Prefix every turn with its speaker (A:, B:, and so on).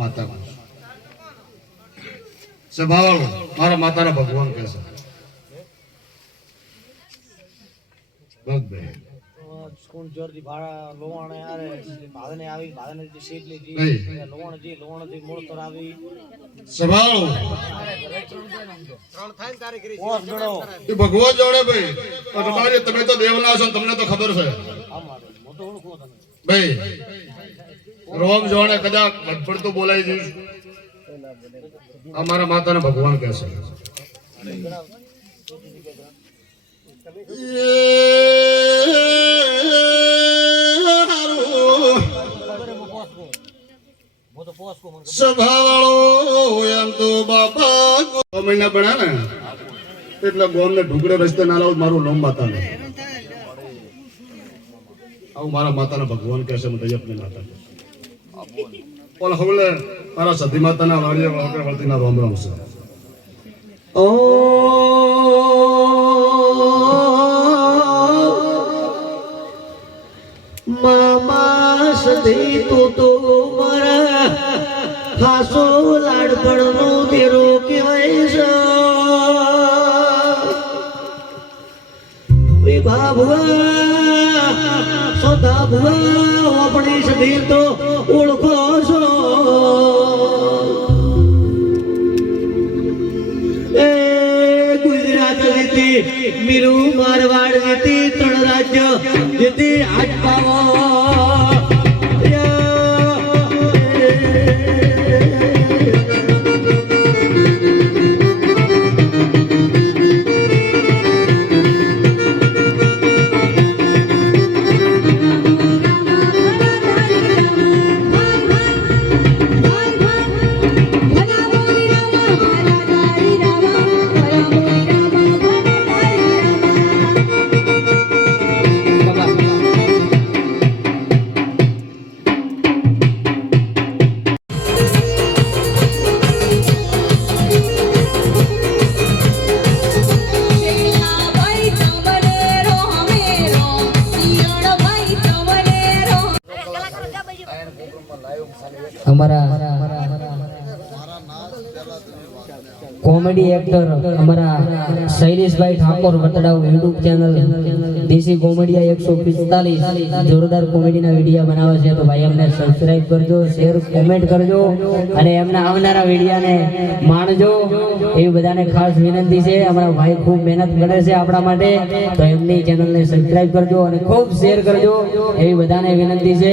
A: માતા કહું છું. સ્વભાવવાળો મારા માતાના ભગવાન કહેશે ભગવાન જોડે. ભાઈ. તમારે તમે તો દેવના છો તમને તો ખબર છે. ભાઈ રોમ જોડે કદાચ ગડબડ તો બોલાઈ જઈશ અમારા માતાને ભગવાન
B: કહેશે મને.
A: સ્વભાવવાળો એમ તો બાપા મહિના ભણ્યા ને, એટલે ગોમને ઢુકડે રસ્તે ના લાવું, મારું લોમ માતા ને આવું મારા માતાના ભગવાન કહેશે હું માતા કહું છું. પણ હવે મારા સતી માતાના વાડીએ વળકે વળતીના રોમ રોમ છે
C: ઓ મામા સધી તું તો મારા ખાસો લાડપણનો દેરો કહેવાય છે ભુવા, સોદા ભુવા આપણી સધી તો ઓળખો છો. એ ગુજરાત જીતી મીરુ મારવાડ જીતી ત્રણ રાજ્ય પાવો અમારા કોમેડી એક્ટર અમારા શૈલેષભાઈ ઠાકોર વતડાવ યુટ્યુબ ચેનલ દેશી કોમેડિયા એકસો પિસ્તાલીસ જોરદાર કોમેડીના વિડીયા બનાવે છે, તો ભાઈ અમને સબસ્ક્રાઈબ કરજો શેર કોમેન્ટ કરજો અને એમના આવનારા વિડીયાને માણજો. એવી બધાને ખાસ વિનંતી છે. અમારા ભાઈ ખૂબ મહેનત કરે છે આપણા માટે, તો એમની ચેનલને સબસ્ક્રાઈબ કરજો અને ખૂબ શેર કરજો. એવી બધાને વિનંતી છે.